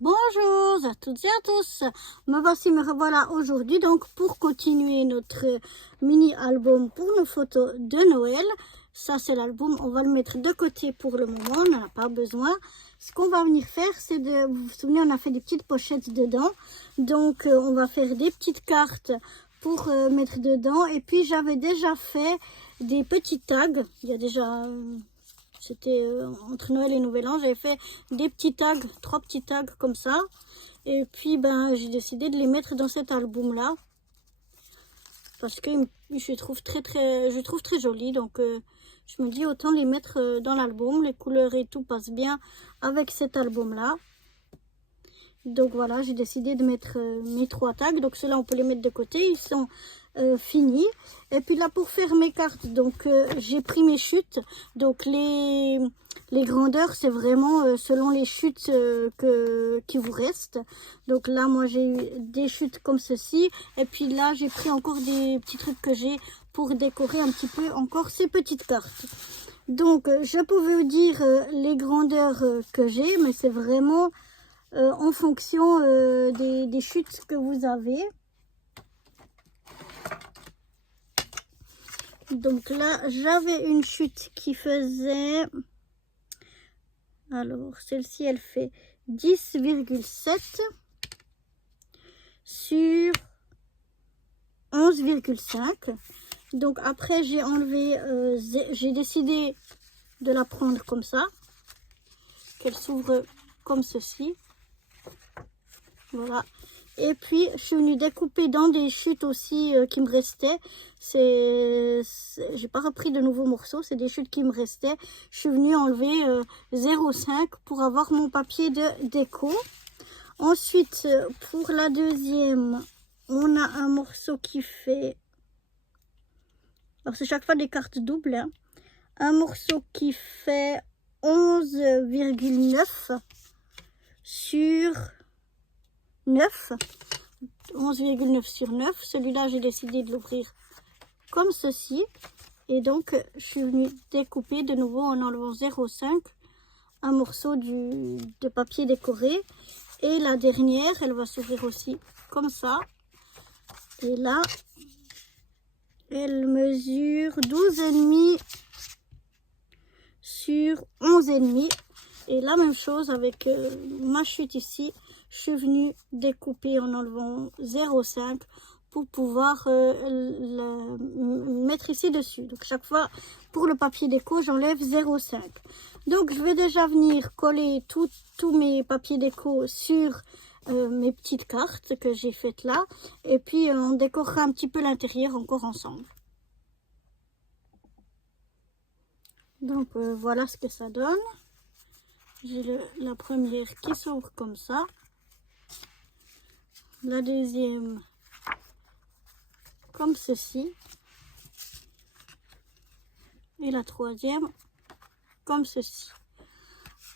Bonjour à toutes et à tous, me voici, me revoilà aujourd'hui donc pour continuer notre mini-album pour nos photos de Noël. Ça c'est l'album, on va le mettre de côté pour le moment, on n'en a pas besoin. Ce qu'on va venir faire c'est de, vous vous souvenez on a fait des petites pochettes dedans, donc on va faire des petites cartes pour mettre dedans. Et puis j'avais déjà fait des petits tags, il y a déjà... C'était entre Noël et Nouvel An, j'avais fait des petits tags, 3 petits tags comme ça. Et puis ben j'ai décidé de les mettre dans cet album là. Parce que je les trouve très jolis. Donc je me dis autant les mettre dans l'album. Les couleurs et tout passent bien avec cet album là. Donc voilà, j'ai décidé de mettre mes 3 tags. Donc ceux-là on peut les mettre de côté, ils sont finis. Et puis là pour faire mes cartes, donc j'ai pris mes chutes. Donc les grandeurs c'est vraiment selon les chutes qui vous restent. Donc là moi j'ai eu des chutes comme ceci. Et puis là j'ai pris encore des petits trucs que j'ai pour décorer un petit peu encore ces petites cartes. Donc je peux vous dire les grandeurs que j'ai, mais c'est vraiment en fonction des chutes que vous avez. Donc là, j'avais une chute qui faisait... Alors, celle-ci, elle fait 10,7 sur 11,5. Donc après, j'ai enlevé... j'ai décidé de la prendre comme ça. Qu'elle s'ouvre comme ceci. Voilà. Et puis, je suis venue découper dans des chutes aussi qui me restaient. J'ai pas repris de nouveaux morceaux, c'est des chutes qui me restaient. Je suis venue enlever 0,5 pour avoir mon papier de déco. Ensuite, pour la deuxième, on a un morceau qui fait... Alors, c'est chaque fois des cartes doubles. Hein. Un morceau qui fait 11,9 sur 9. 11,9 sur 9. Celui-là, j'ai décidé de l'ouvrir comme ceci. Et donc, je suis venue découper de nouveau en enlevant 0,5 un morceau de papier décoré. Et la dernière, elle va s'ouvrir aussi comme ça. Et là, elle mesure 12,5 sur 11,5. Et la même chose avec ma chute ici. Je suis venue découper en enlevant 0,5 pour pouvoir mettre ici dessus. Donc chaque fois pour le papier déco, j'enlève 0,5. Donc je vais déjà venir coller tous mes papiers déco sur mes petites cartes que j'ai faites là. Et puis on décorera un petit peu l'intérieur encore ensemble. Donc voilà ce que ça donne. J'ai la première qui s'ouvre comme ça. La deuxième comme ceci. Et la troisième comme ceci.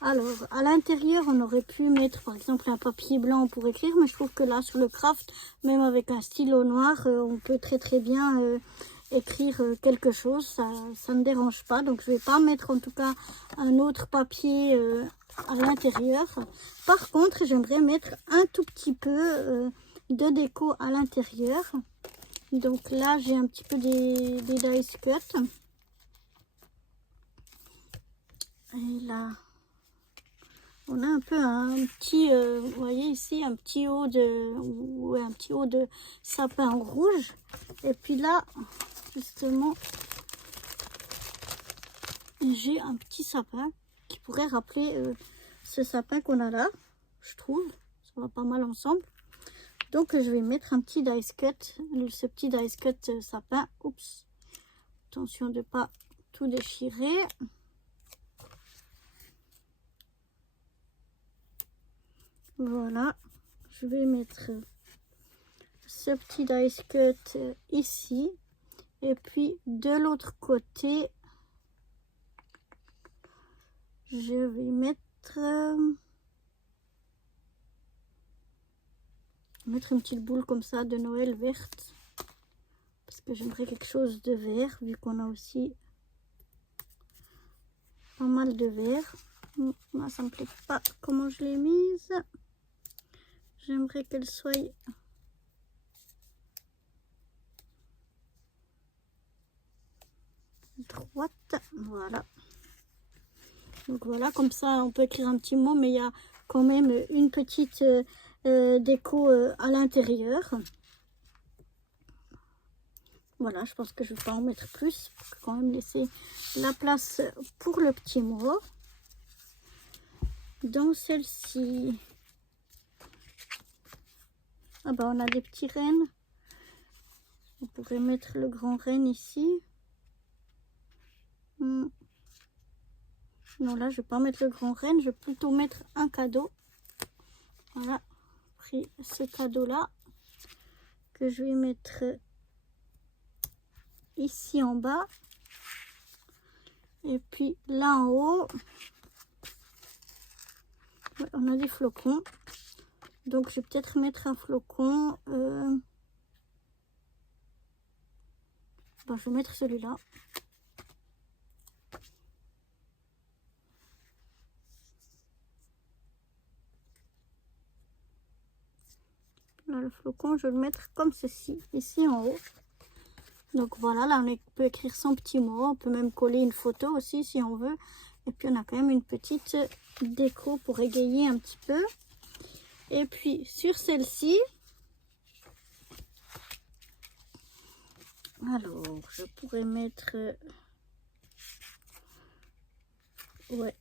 Alors, à l'intérieur, on aurait pu mettre par exemple un papier blanc pour écrire. Mais je trouve que là, sur le craft, même avec un stylo noir, on peut très bien écrire quelque chose. Ça ne dérange pas. Donc, je ne vais pas mettre en tout cas un autre papier à l'intérieur. Par contre, j'aimerais mettre un tout petit peu de déco à l'intérieur. Donc là, j'ai un petit peu des dice cut. Et là, on a un peu un petit, vous voyez ici, un petit haut de sapin rouge. Et puis là, justement, j'ai un petit sapin qui pourrait rappeler ce sapin qu'on a là, je trouve. Ça va pas mal ensemble. Donc je vais mettre un petit dice cut, ce petit dice cut sapin. Oups, attention de pas tout déchirer. Voilà, je vais mettre ce petit dice cut ici. Et puis de l'autre côté, je vais mettre une petite boule comme ça de Noël verte. Parce que j'aimerais quelque chose de vert, vu qu'on a aussi pas mal de vert. Moi, ça me plaît pas comment je l'ai mise. J'aimerais qu'elle soit droite. Voilà. Donc voilà, comme ça on peut écrire un petit mot, mais il y a quand même une petite déco à l'intérieur. Voilà, je pense que je vais pas en mettre plus, pour quand même laisser la place pour le petit mot. Dans celle-ci, ah bah on a des petits rennes. On pourrait mettre le grand renne ici. Non, là, je vais pas mettre le grand renne. Je vais plutôt mettre un cadeau. Voilà. Pris ce cadeau-là. Que je vais mettre ici en bas. Et puis là en haut. Ouais, on a des flocons. Donc, je vais peut-être mettre un flocon. Bon, je vais mettre celui-là. Là, le flocon, je vais le mettre comme ceci, ici en haut. Donc voilà, là on peut écrire son petit mot. On peut même coller une photo aussi si on veut. Et puis on a quand même une petite déco pour égayer un petit peu. Et puis sur celle-ci, alors je pourrais mettre... ouais.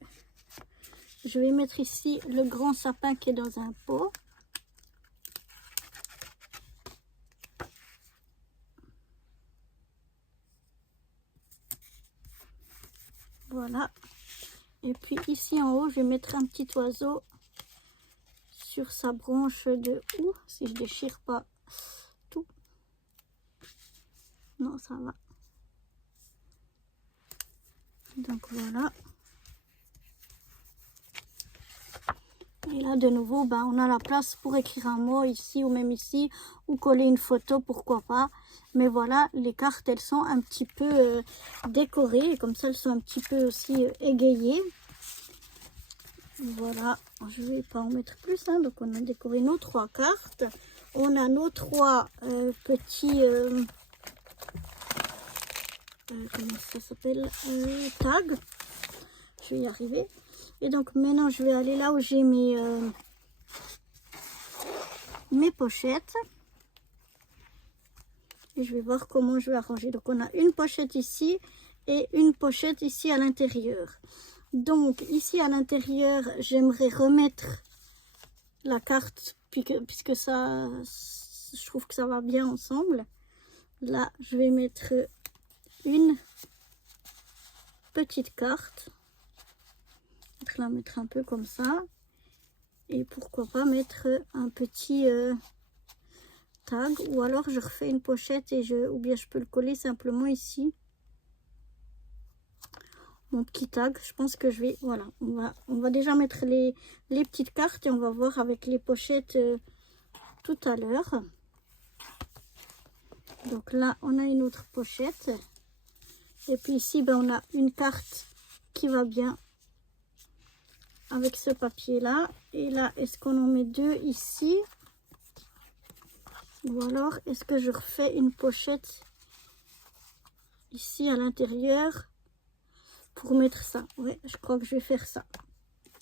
Je vais mettre ici le grand sapin qui est dans un pot. Voilà. Et puis ici en haut, je vais mettre un petit oiseau sur sa branche de houx. Si je déchire pas tout. Non, ça va. Donc voilà. Et là de nouveau, ben, on a la place pour écrire un mot ici ou même ici. Ou coller une photo, pourquoi pas. Mais voilà, les cartes, elles sont un petit peu décorées. Et comme ça, elles sont un petit peu aussi égayées. Voilà, je vais pas en mettre plus. Hein. Donc on a décoré nos 3 cartes. On a nos 3 petits... comment ça s'appelle, tags. Je vais y arriver. Et donc maintenant je vais aller là où j'ai mes pochettes. Et je vais voir comment je vais arranger. Donc on a une pochette ici et une pochette ici à l'intérieur. Donc ici à l'intérieur, j'aimerais remettre la carte puisque ça, je trouve que ça va bien ensemble. Là, je vais mettre une petite carte. Je vais la mettre un peu comme ça. Et pourquoi pas mettre un petit tag. Ou alors je refais une pochette et ou bien je peux le coller simplement ici. Mon petit tag. Je pense que je vais... Voilà. On va déjà mettre les petites cartes et on va voir avec les pochettes tout à l'heure. Donc là, on a une autre pochette. Et puis ici, ben, on a une carte qui va bien avec ce papier-là. Et là, est-ce qu'on en met 2 ici? Ou alors, est-ce que je refais une pochette ici à l'intérieur pour mettre ça? Oui, je crois que je vais faire ça.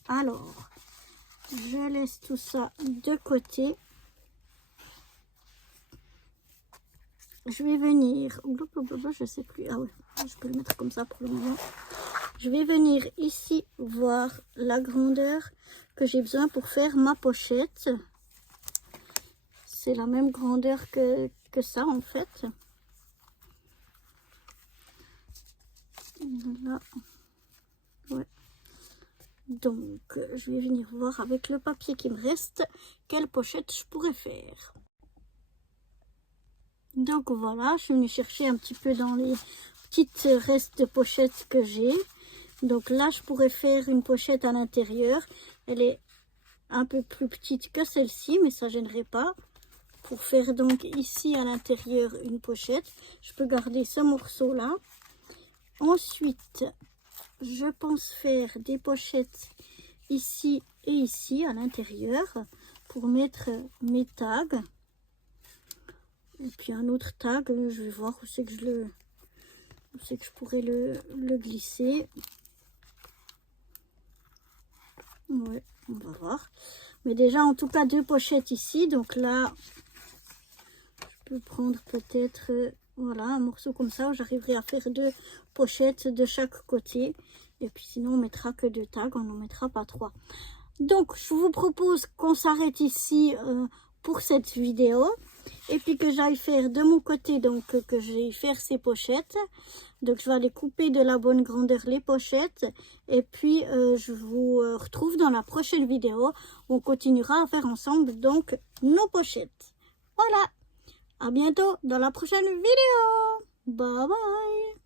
Alors, je laisse tout ça de côté. Je vais venir... Je sais plus. Ah ouais, je peux le mettre comme ça pour le moment. Je vais venir ici voir la grandeur que j'ai besoin pour faire ma pochette. C'est la même grandeur que ça en fait. Là. Ouais. Donc, je vais venir voir avec le papier qui me reste quelle pochette je pourrais faire. Donc voilà, je suis venue chercher un petit peu dans les petites restes de pochettes que j'ai. Donc là, je pourrais faire une pochette à l'intérieur. Elle est un peu plus petite que celle-ci, mais ça ne gênerait pas. Pour faire donc ici à l'intérieur une pochette, je peux garder ce morceau-là. Ensuite, je pense faire des pochettes ici et ici à l'intérieur pour mettre mes tags. Et puis un autre tag, je vais voir où c'est que je pourrais le glisser. Ouais, on va voir. Mais déjà, en tout cas, 2 pochettes ici. Donc là, je peux prendre peut-être, voilà, un morceau comme ça. Où j'arriverai à faire 2 pochettes de chaque côté. Et puis sinon, on mettra que 2 tags. On n'en mettra pas 3. Donc, je vous propose qu'on s'arrête ici pour cette vidéo. Et puis que j'aille faire de mon côté, donc que j'aille faire ces pochettes. Donc je vais aller couper de la bonne grandeur les pochettes. Et puis je vous retrouve dans la prochaine vidéo où on continuera à faire ensemble donc nos pochettes. Voilà, à bientôt dans la prochaine vidéo. Bye bye.